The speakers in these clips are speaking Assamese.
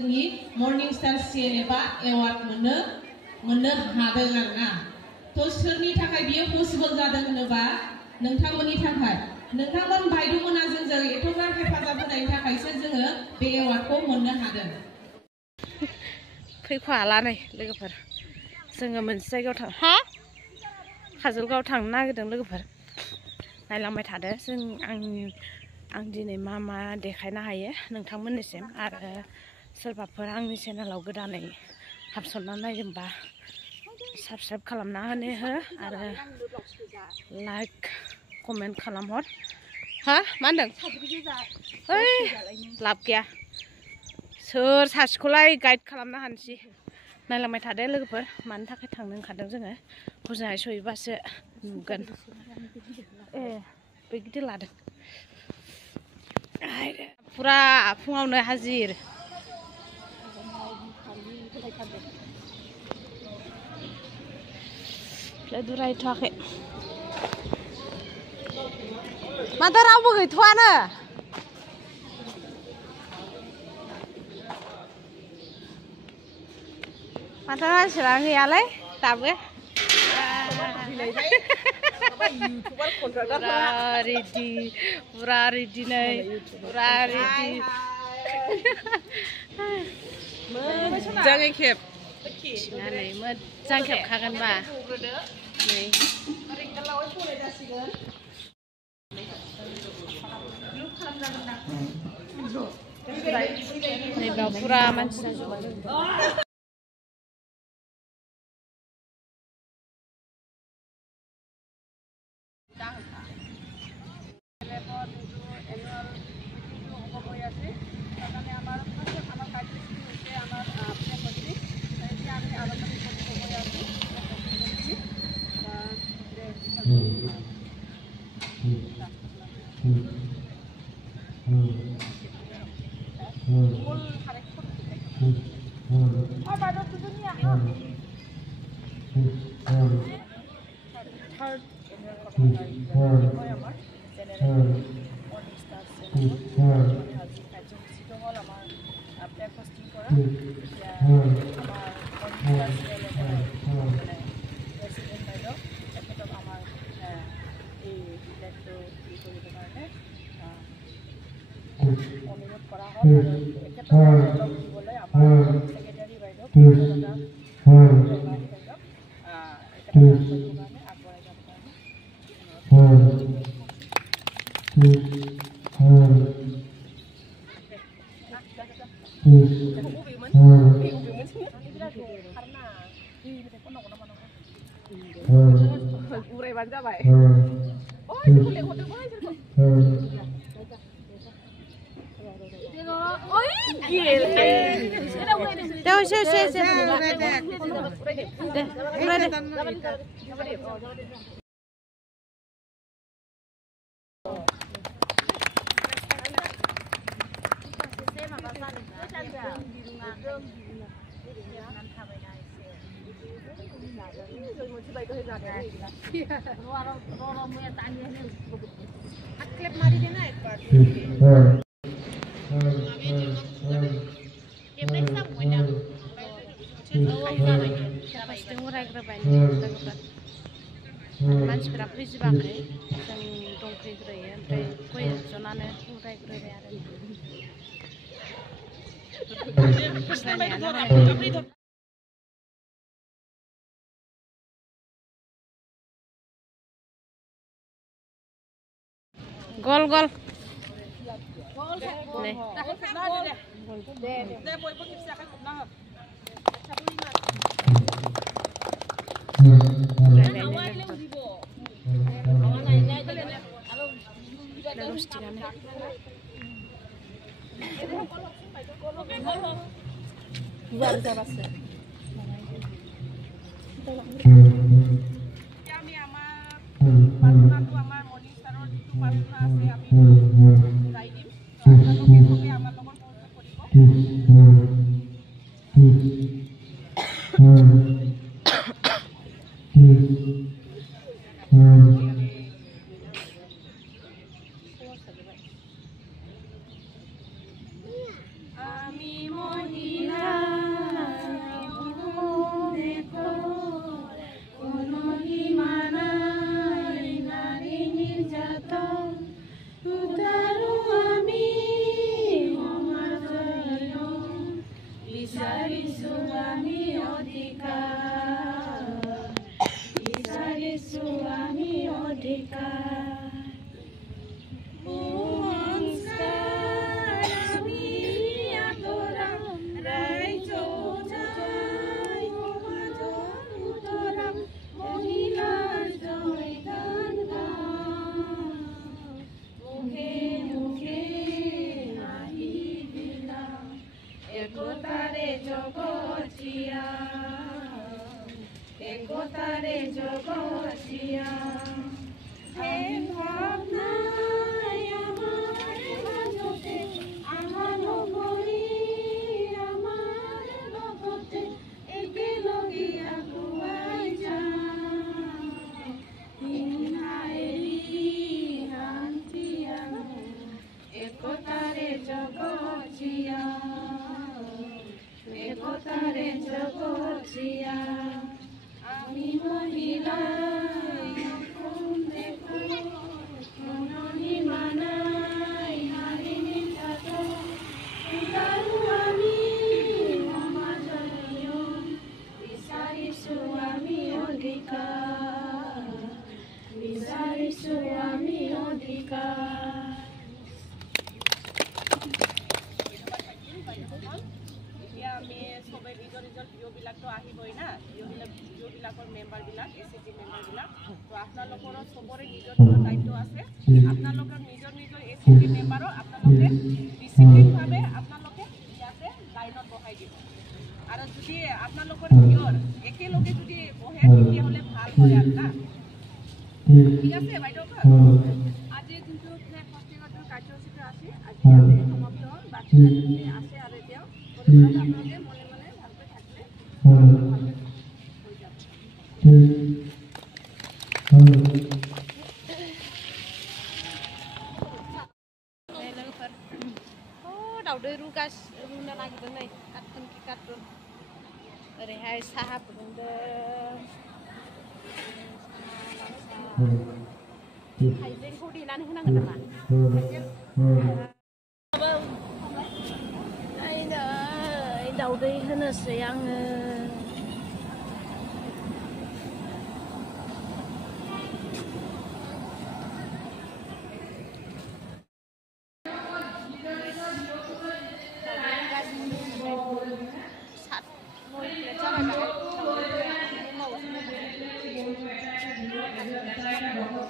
जोंनि मर्निं स्टार सिएल एबा एवार्ड मोननो हादों आरोना तो सोरनि थाखाय बियो पसिबल जादों होनोबा नोंथांमोननि थाखाय नोंथांमोन बायद'मोना जोंजों एथ'बां हेफाजाब होनायनि थाखायसो जोङो बे एवार्डखौ मोननो हादों। फैफाला नै लोगोफोर जोङो मोनसे जायगायाव काजलगावआव थांनो नागिरदों लोगोफोर नायलांबाय थादो जों आं दिनै मा मा देखायनो हायो नोंथांमोननिसिम आरो सोरबाफोर आंनि चेनेलाव गोदानै हाबसनना नायदोंबा साबस्क्राइब खालामना हो आरो लाइक कमेन्ट खालामहर मा होनदों ओइ लाब गैया सोर सासेखौलाय गाइड खालामनो हानोसै नायलांबाय थादो लोगोफोर मानि थाखाय थांनो ओंखारदों जोङो हजोंहाय सहैबासो नुगोन ए बे गिदिर लादों फुरा फुङावनो हाजिर दुरायथ'वाखै माथो रावबो गैथ'आनो माथो मानसिफ्रा गैयालै दाबो पुरा रेडि नै पुरा रेडि मोजाङै खेब थिनानै मोजां खेबखागोनबा नै नैबेयाव पुरा मानसि जाजोबबाय उरायबानो जाबाय मानसिफोरा फैजोबाखै जों दंफैग्रोयो ओमफ्राय कयजनानो उरायग्रोबाय आरो गल गल আমি মহিলা একতারে জগৎজিয়া একতারে জগৎজিয়া হে ভাবনাই আমার মাজতে আহান করি আমার লগতে একেলগে আগুৱাই যাম হিংসাই শান্তি আনো একতাৰে জগৎজিয়া একতাৰে জগৎজিয়া আমি মহিলাই সপোন দেখো মননি মানাই নাৰী নিৰ্যাত উতাৰো আমি সমাজৰ নিয়ম বিচাৰিছো আমি অধিকাৰ বিচাৰিছো আমি অধিকাৰ এতিয়া আমি সবে নিজৰ নিজৰ ভিডিঅ'বিলাকতো আহিবই না ভিডিঅ'বিলাকৰ মেম্বাৰবিলাক SHG মেম্বাৰবিলাক তো আপোনালোকৰ সবৰে নিজৰ নিজৰ দায়িত্ব আছে আপোনালোকৰ নিজৰ নিজৰ SHG মেম্বাৰক আপোনালোকে ডিচিপ্লিনভাৱে আপোনালোকে ইয়াতে লাইনত বহাই দিব আৰু যদি আপোনালোকৰ ভিডিঅ'ৰ একেলগে যদি বহে তেতিয়াহ'লে ভাল হয় আৰু না ঠিক আছে বাইদেউ আজি যোনটো ফ্লেগ হষ্টিঙৰ কাৰ্যসূচীটো আছে আজি ইয়াতে সমাপ্ত হ'ল বাকী আছে আৰু এতিয়াও আপোনালোকে মনে মনে ভালকৈ থাকিলে ভালকৈ হৈ যাব लोगोफोर दाउदै रुनो नागिरदों नै कार्टुन कि कार्टुन ओरैहाय साहा फुदुंदों हाइजेंखौ देनानै होनांगोन नामा दाउदै होनोसै आङो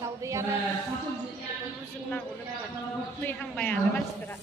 दाउदैयानो रुजोबनांगौ लोगोफोर फैहांबायानो मानसिफोरा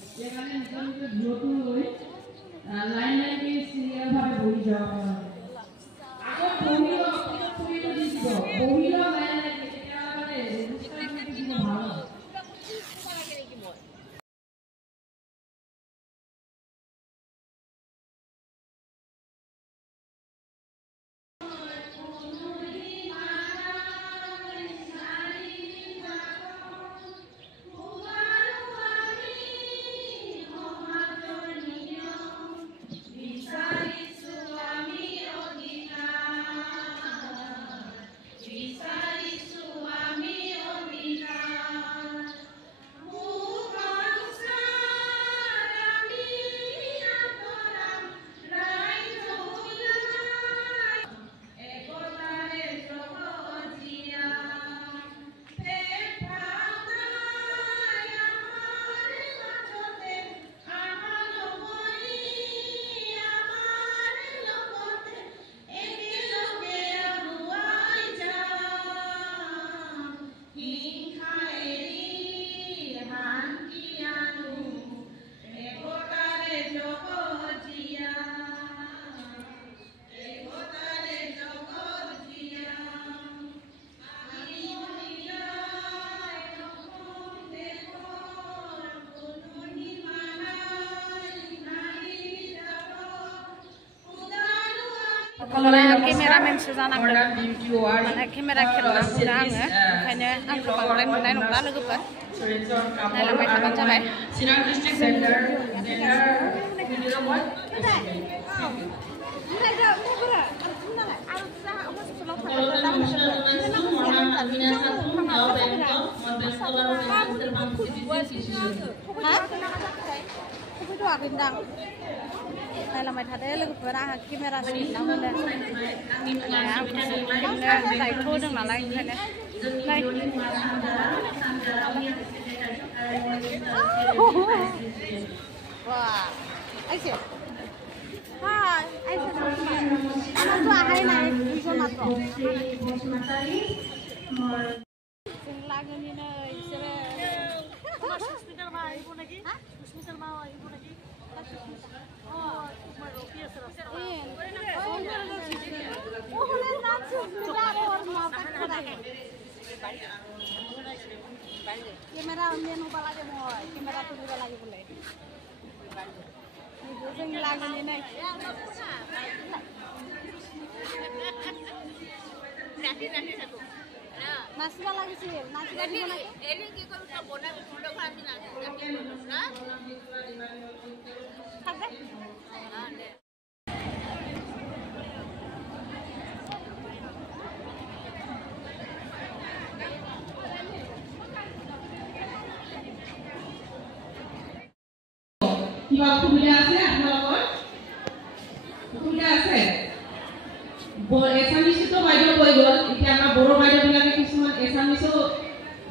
Cameraman Suzana mana kamera खेबनांगौ दा आङो ओंखायनो आंखौ बांद्राय नुनाय नंला लोगोफोर नायलांबाय थाबानो जाबाय नायलांबाय थादो लोगोफोर आंहा केमेरा खेबनांगौ आंखौ दायथ' होदों नालाय ओंखायनो কেমেৰা অনলাইন হ'ব লাগে মই কেমেৰা তুলিব লাগে বোলে जों लागोने নাই नाचिब লাগিছিল নাচিব দিব লাগে এৰি কি কৰো তো বনা ফটো খাবি না থাকে কিবা সুবিধা আছে আপোনালোকৰ সুবিধা আছে এছামিছটো বাইদেউ কৈ গ'ল এতিয়া আমাৰ বড়ো বাইদেউবিলাকে কিছুমান এছামিছো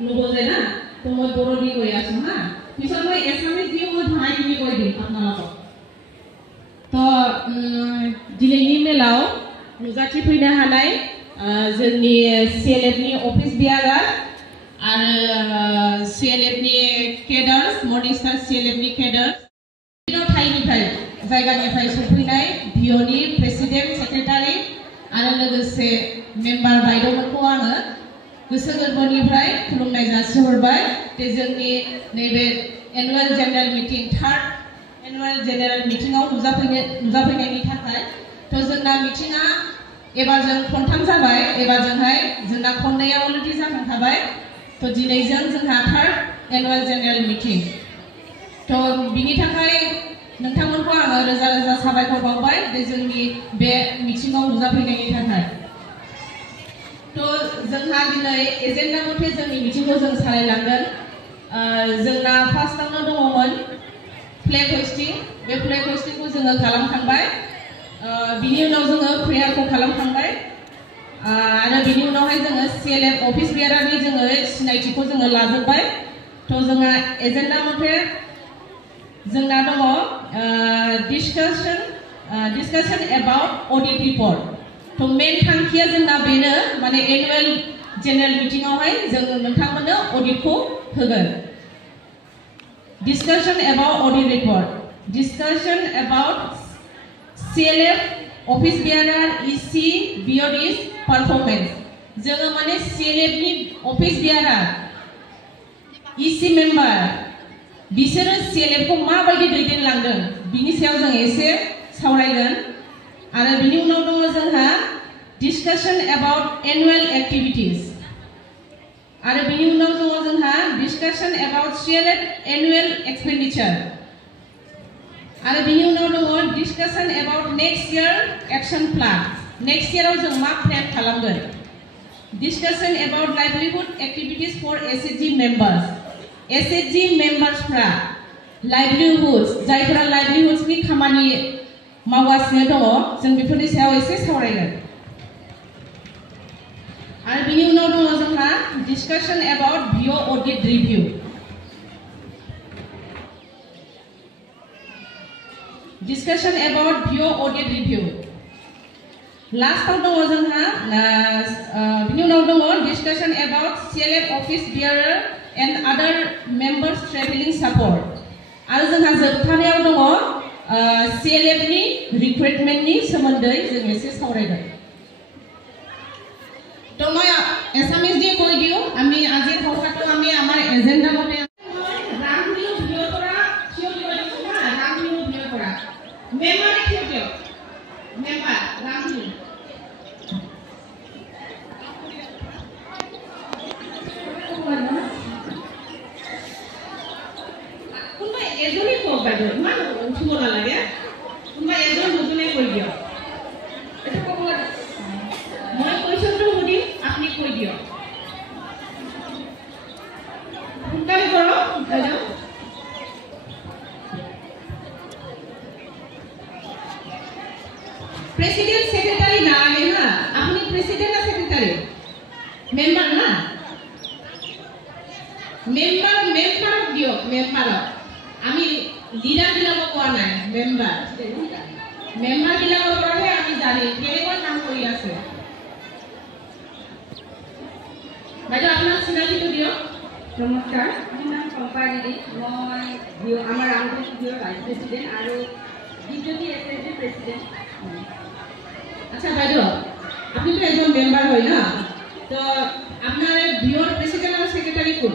নুবুজে না তো মই বড়ো দি কৈ আছো হা পিছত মই এছামিছ দিও মই ভাই বুলি কৈ দিম আপোনালোকক তো दिनैनि मेलाव नुजाथिफैनो हानाय जोंनि CLF-नि अफिस बियारा आरो CLF-नि केडार्स मर्निं स्टार CLF-नि केडार्स थाइनिफ्राय जायगानिफ्राय सफैनाय भिअनि प्रेसिडेन्ट सेक्रेटारि आरो लोगोसे मेम्बार बायद'मोनखौ आङो गोसो गोरबोनिफ्राय खुलुमनाय जासिहरबाय जे जोंनि नैबे annual general meeting third annual general मिटिंआव नुजाफैनायनि थाखाय तो जोंना मिटिंआ एबारजों खनथाम जाबाय एबारजोंहाय जोंना खननैया अलरेडि जाखांखाबाय तो दिनैजों जोंहा थार्ड एनुवेल जेनेरेल मिटिं तो बिनि थाखाय नोंथांमोनखौ आङो रोजा रोजा साबायखर बावबाय जे जोंनि बे मिटिंआव नुजाफैनायनि थाखाय तो जोंहा दिनै एजेन्डा मथे जोंनि मिटिंखौ जों सालायलांगोन जोंना फार्स्टआवनो दङमोन फ्लेग होस्टिं बे फ्लेग होस्टिंखौ जोङो खालामखांबाय बिनि उनाव जोङो प्रेयारखौ खालामखांबाय आरो बिनि उनावहाय जोङो CLF अफिस बियारानि जोङो सिनायथिखौ जोङो लाजोबबाय तो जोंहा एजेन्डा मथे जोंना दङ डिस्काशन अबाउट ऑडिट रिपोर्ट तो मेन थांखिया जोंना बेनो माने एनुवेल जेनेरेल मिटिंआवहाय जों नोंथांमोननो ऑडिटखौ होगोन discussion about audit report discussion about CLF office bearer EC BOD's performance जोङो माने CLF नि ऑफिस बियारार EC मेंबर बिसोरो CLF को माबायदि दैदेनलांदों बिनि सायाव जों एसे सावरायगोन आरो बिनि उनाव दङ जोंहा डिस्काशन अबाउट एनुअल एक्टिविटीज आरो बिनि उनाव दङ जोंहा discussion about CLF annual expenditure आरो बिनि उनाव दङ discussion about next year action plan next ईयराव जों मा प्लान खालामगोन discussion about livelihood activities for SHG members SHG मेंबर्सफ्रा लाइवलीहुड्स जायफोरा लाइवलीहुड्सनि खामानि मावगासिनो दङ जों बेफोरनि सायाव एसे सावरायगोन आरो बिनि उनाव दङ जोंहा discussion about VO audit review discussion about VO audit review लास्टआव दङ जोंहा बिनि उनाव दङ discussion about CLF office bearer and other members traveling support आरो जोंहा जोबथानायाव दङ CLF नि रिक्रुटमेन्ट नि सोमोन्दै जों एसे सावरायगोन तो মই এছামিজ দিয়ে কৈ দিও আমি আজিৰ কথাটো আমি আমাৰ এজেন্ডা মতে ৰামবিলু ভিডিঅ কৰা কিয় কৰিছো না ৰামবিলু ভিডিঅ কৰা মেম্বাৰ কিয় মেম্বাৰ ৰামবিলু এজনে কওক বাইদেউ ইমান উঠিব নালাগে কোনোবা এজন দুজনে কৈ দিয়ক এটা ক'ব মই কৈছোঁ তো সুধিম আপুনি কৈ দিয়ক সোনকালে কৰক বাইদেউ প্ৰেচিডেণ্ট সেক্ৰেটাৰী নালাগে না আপুনি প্ৰেচিডেণ্ট না সেক্ৰেটাৰী মেম্বাৰ না মেম্বাৰ দিয়ক মেম্বাৰক আমি লিডাৰ বিলাকক কোৱা নাই মেম্বাৰ বিলাকৰ পৰাহে আমি জানি কেনেকৈ কাম কৰি আছে বাইদেউ আপোনাৰ চিনাকিটো দিয়ক নমস্কাৰ মোৰ নাম শম্পা দিদি মই আমাৰ ৰামপুৰ ভিঅ ভাইচ প্ৰেচিডেণ্ট আৰু বিজেপি SHG প্ৰেচিডেণ্ট আচ্ছা বাইদেউ আপুনি তো এজন মেম্বাৰ হয় না তো আপনার ভিওর প্রেসিডেন্ট আর সেক্রেটারি কোন?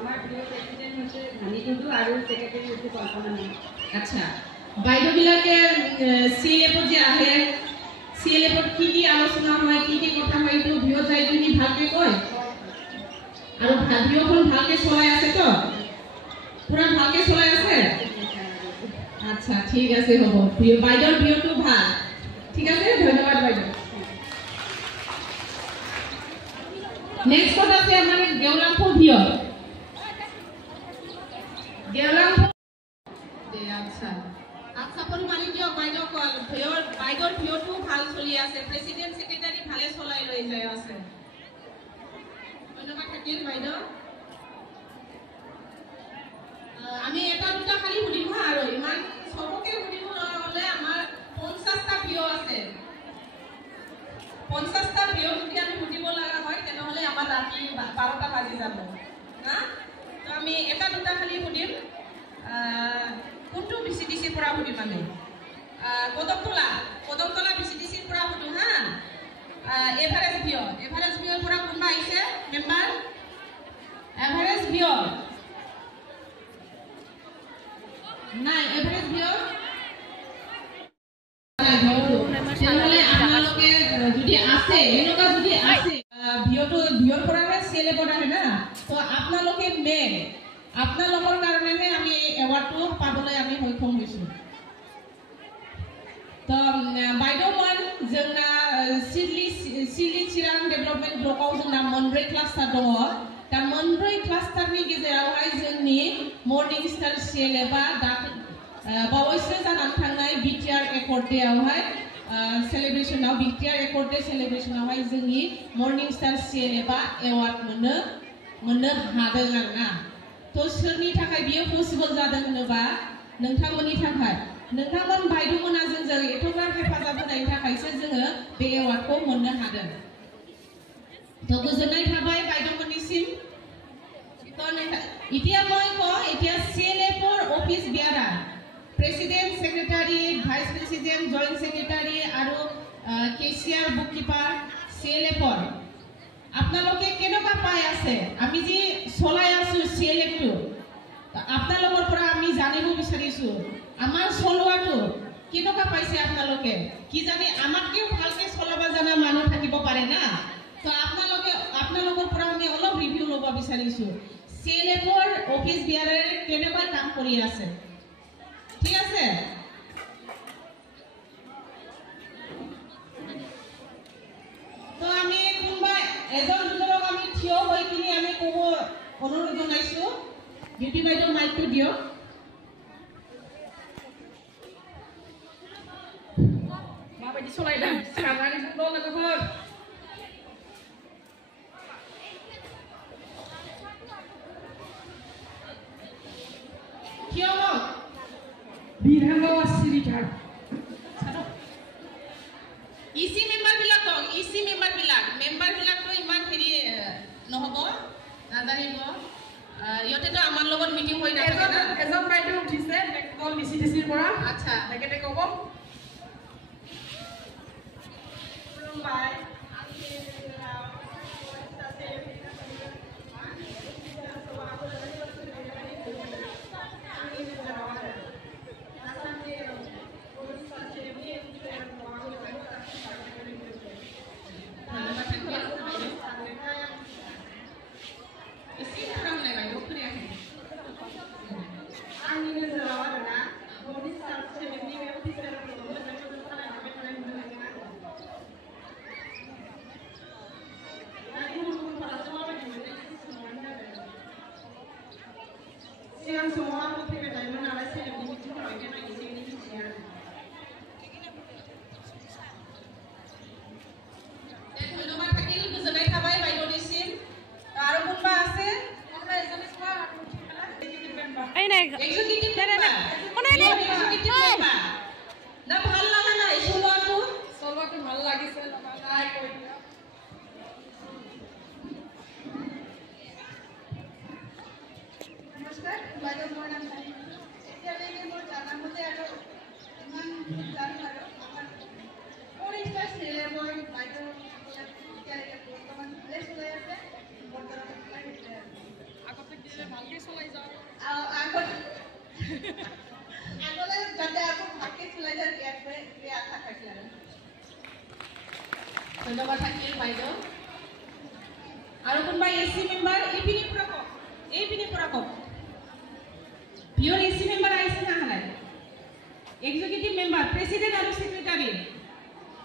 আমার ভিওর প্রেসিডেন্ট হচ্ছে ধানি টুডু আর সেক্রেটারি হচ্ছে কল্পনা নাথ। আচ্ছা, বাইদেউবিলাকে সিএলএফত যে আহে, সিএলএফত কি আলোচনা হয়, কি কথা হয়, এইটো ভিও যাই তুমি ভালকে কয় আৰু ভিওখন ভালকে চলাই আছে তো? পুৰা ভালকে চলাই আছে? আচ্ছা, ঠিক আছে, হ'ব। বাইদেউৰ ভিওটো ভাল, ঠিক আছে, ধন্যবাদ বাইদেউ। নেক্সট কথা আছে আমাৰ গেওলাংপুৰ ভিও। গেওলাংপুৰ আচ্ছা আচ্ছা পৰিমাণে দিও বাইদেউ কল ভিওৰ বাইদেউৰ ভিওটো ভাল চলি আছে, প্রেসিডেন্ট সেক্রেটারি ভালে চলাই লৈ যায় আছে। ধন্যবাদ থাকিল বাইদেউ। আমি এটা দুটা খালি সুধিম আৰু ইমান সবকে সুধিব নহলে আমাৰ 50টা ভিও আছে। 50টা ভিও যদি আমি সুধিব লগা হয় তেনেহলে আমাৰ ৰাতি 12টা বাজি যাব না। তো আমি এটা দুটা খালি সুধিম। কোনটো বিসিডিসিৰ পৰা সুধিম আমি? কদমতলা বিসিডিসিৰ পৰা সুধিম হা। এভাৰেজ ভিওৰ পৰা কোনবা আহিছে মেম্বাৰ? এভাৰেজ ভিও নাই, এভাৰেজ ভিও তেনেহলে আপোনালোকে যদি আছে এনেকুৱা যদি আছে ভিওৰ পৰাহে সিএলএফত আহে না, তো আপোনালোকে মেন আপোনালোকৰ কাৰণেহে আমি এৱাৰ্ডটো পাবলৈ আমি সক্ষম হৈছো। তো বাইদেউ মই जोंना सिडली चिरां डेभेलपमेन्ट ब्लकआव जोंना मोनब्रै क्लास्टार दङ। दा मोनब्रै क्लास्टारनि गेजेरावहाय जोंनि मर्निं स्टार सिएलएफआ दा बावैसो जानानै थांनाय बिटिआर एकर्ड डेआवहाय सेलिब्रेशनाव बिटिआर एकर्ड डे सेलिब्रेशनावहाय जोंनि मर्निं स्टार सिएलएफआ एवार्ड मोननो हादों आरोना। तो सोरनि थाखाय बियो पसिबल जादों होनोबा नोंथांमोननि थाखाय। नोंथांमोन बायद'मोना जोंजों एथ'ग्राब हेफाजाब होनायनि थाखायसो जोङो बे एवार्डखौ मोननो हादों। तो गोजोननाय थाबाय बायद'मोननिसिम। এতিয়া মই কওঁ এতিয়া সিএলএফৰ office bearer president secretary vice president joint secretary আৰু কেশিয়াৰ বুককিপাৰ সিএলএফৰ আপোনালোকে কেনেকুৱা পাই আছে? আমি যে চলাই আছো সিএলএফটো আপোনালোকৰ পৰা আমি জানিব বিচাৰিছো আমাৰ চলোৱাটো কেনেকুৱা পাইছে আপোনালোকে? কি জানি আমাতকেও ভালকে চলাব জানা মানুহ থাকিব পাৰে না। তো আপোনালোকৰ পৰা আমি অলপ ৰিভিউ ল'ব বিচাৰিছো সিএলএফৰ অফিস বিয়াৰে কেনেকুৱা কাম কৰি আছে, ঠিক আছে? তো আমি কোনবা এজন দুজনক আমি থিয় হৈ কিনি আমি ক'ব অনুৰোধ জনাইছো। বিউটি বাইদেউ মাইকটো দিয়ক। মাবাইদি চলাইলাম সামনে বুলো লগৰ কিয় বিধানসভা চিৰিকাৰ ইসি মেম্বাৰ বিলাকটো ইমান হেৰি নহব নাজানিব। ইহঁতেতো আমাৰ লগত মিটিং হৈ থাকে না। এজন বাইদেউ উঠিছে নেকল বিসিডিসিৰ পৰা। আচ্ছা তেখেতে ক'ব। ধন্যবাদ থাকিল বাইদেউ আৰু কোনবা এসি মেম্বাৰ এইপিনি পৰা কওক পিওৰ এসি মেম্বাৰ আহিছে না নাই এক্সিকিউটিভ মেম্বাৰ প্ৰেসিডেন্ট আৰু সেক্ৰেটাৰী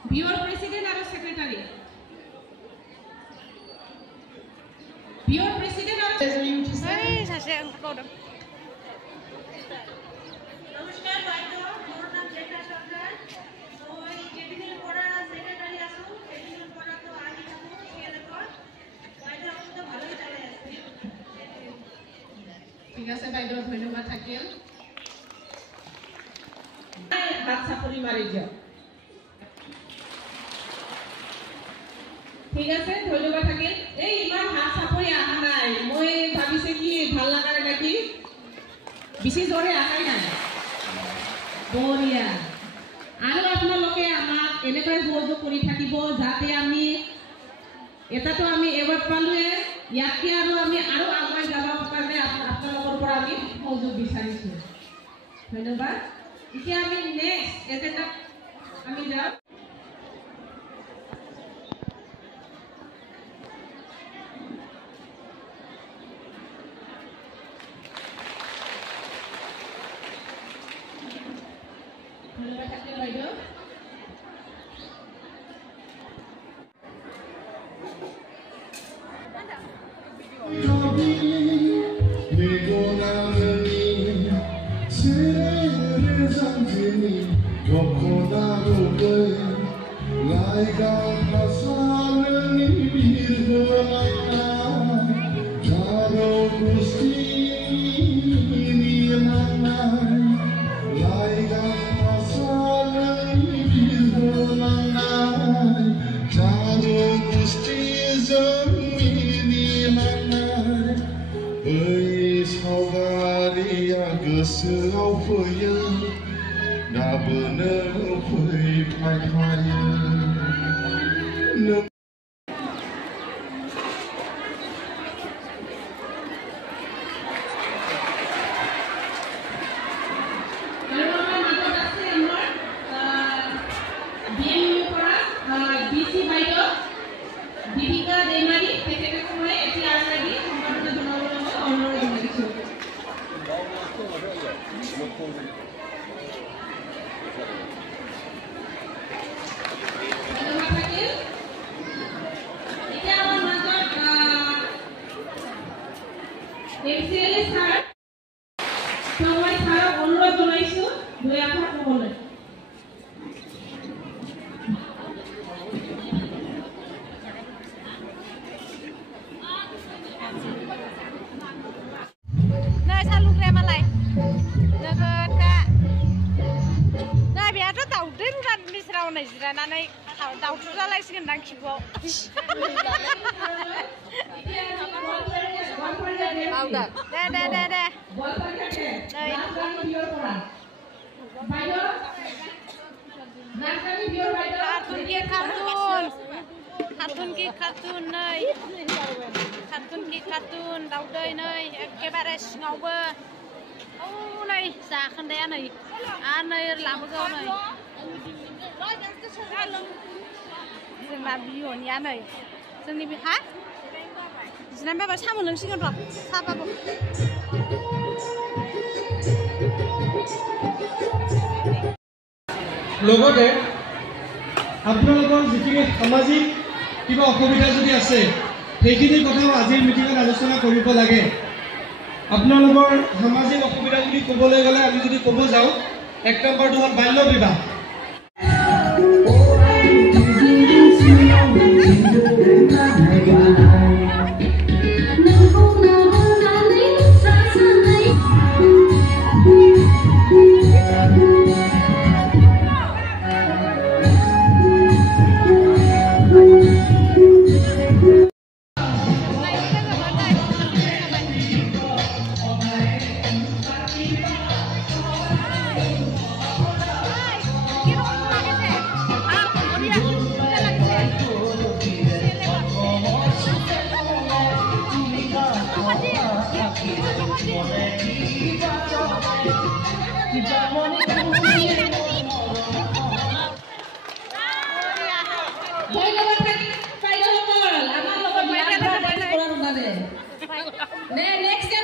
পিওৰ প্ৰেসিডেন্ট আৰু সেক্ৰেটাৰি পিওৰ প্ৰেসিডেন্ট আৰু এই সাসে কওদম নমস্কার বাইদেউ মোর নাম রেখা সরকার ওই কেবিনেট পড়া সেক্রেটারি আছো কেবিনেট পড়া তো আগে থাকো সেলে পর বাইদেউ তো ভালোই চলে আছে ঠিক আছে বাইদেউ ধন্যবাদ থাকিল হাত চাপৰি মাৰি দিয়ক ঠিক আছে ধন্যবাদ থাকিল এই ইমান হাত চাপৰি আহা নাই মই ভাবিছে কি ভাল লাগা নাই নাকি বেছি জোৰে আহাই নাই বঢ়িয়া আৰু আপোনালোকে আমাক এনেকৈ সহযোগ কৰি থাকিব যাতে আমি এটাতো আমি এৱাৰ্ড পালোৱে ইয়াতকে আৰু আমি আৰু আগুৱাই যাবৰ কাৰণে আপোনালোকৰ পৰা আমি সহযোগ বিচাৰিছো ধন্যবাদ এতিয়া আমি নেক্সট এজেন্ডা আমি যাওঁ ধন্যবাদ থাকিল বাইদেউ गोसोआव फैयो दाबोनो फैबाय थायो Kartun daudai nei ekebare singaube oh nei zakandaya nei anai labago nei जोंना बिहनिया नै जोंनि बे हा जिना बाबा साम' लोंसिगोन र' साबाबो লগতে আপোনালোকৰ যিখিনি সামাজিক কিবা অসুবিধা যদি আছে সেইখিনি কথাও আজিৰ মিটিঙত আলোচনা কৰিব লাগে আপোনালোকৰ সামাজিক অসুবিধা বুলি ক'বলৈ গ'লে আমি যদি ক'ব যাওঁ এক নম্বৰটো হ'ল বাল্য বিবাহ ধন্যবাদ থাকিল বাইদেউসকল আমাৰ লগত ইয়াত কৰাৰ বাবে নে নেক্সট